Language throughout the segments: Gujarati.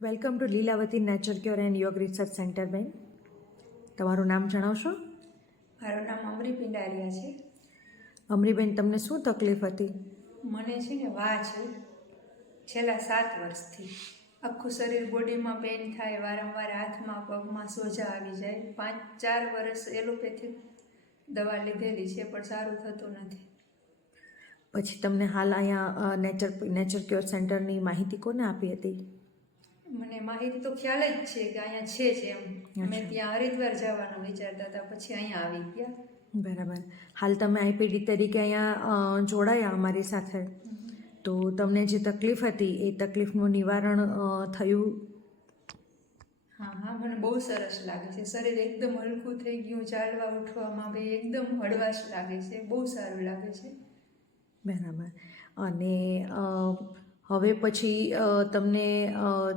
Welcome to Lilavati nature cure and યોગ રિસર્ચ સેન્ટર. બેન, તમારું નામ જણાવશો? મારું નામ અમરી પિંડારિયા છે. અમરીબેન, તમને શું તકલીફ હતી? મને છે ને વા છે છેલ્લા 7 વર્ષથી. આખું શરીર બોડીમાં પેઇન થાય, વારંવાર હાથમાં પગમાં સોજા આવી જાય. 5-4 વર્ષ એલોપેથિક દવા લીધેલી છે પણ સારું થતું નથી. પછી તમને હાલ અહીંયા નેચર ક્યોર સેન્ટરની માહિતી કોને આપી હતી? મને માહિતી તો ખ્યાલ જ છે કે અહીંયા છે જ એમ. અમે ત્યાં હરિદ્વાર જવાનું વિચારતા હતા, પછી અહીંયા આવી ગયા. બરાબર. હાલ તમે આઈપીડી તરીકે અહીંયા જોડાયા અમારી સાથે, તો તમને જે તકલીફ હતી એ તકલીફનું નિવારણ થયું? હા, મને બહુ સરસ લાગે છે. શરીર એકદમ હલકું થઈ ગયું, ચાલવા ઉઠવામાં ભાઈ એકદમ હળવાશ લાગે છે, બહુ સારું લાગે છે. બરાબર. અને હવે પછી તમને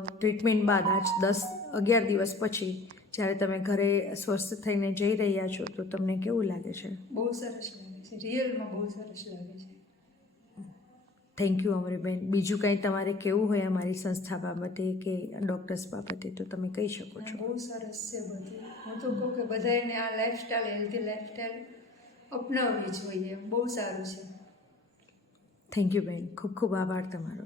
ટ્રીટમેન્ટ બાદ આજ 10-11 દિવસ પછી જ્યારે તમે ઘરે સ્વસ્થ થઈને જઈ રહ્યા છો, તો તમને કેવું લાગે છે? બહુ સરસ લાગે છે, રિયલમાં બહુ સરસ લાગે છે. થેન્ક યુ અમરીબેન. બીજું કંઈ તમારે કેવું હોય અમારી સંસ્થા બાબતે કે ડૉક્ટર્સ બાબતે તો તમે કહી શકો છો. બહુ સરસ છે બધું. હું તો કહું કે બધાને આ લાઈફસ્ટાઈલ, હેલ્ધી લાઈફસ્ટાઈલ અપનાવવી જોઈએ. બહુ સારું છે. થેન્ક યુ બેન. ખૂબ ખૂબ આભાર તમારો.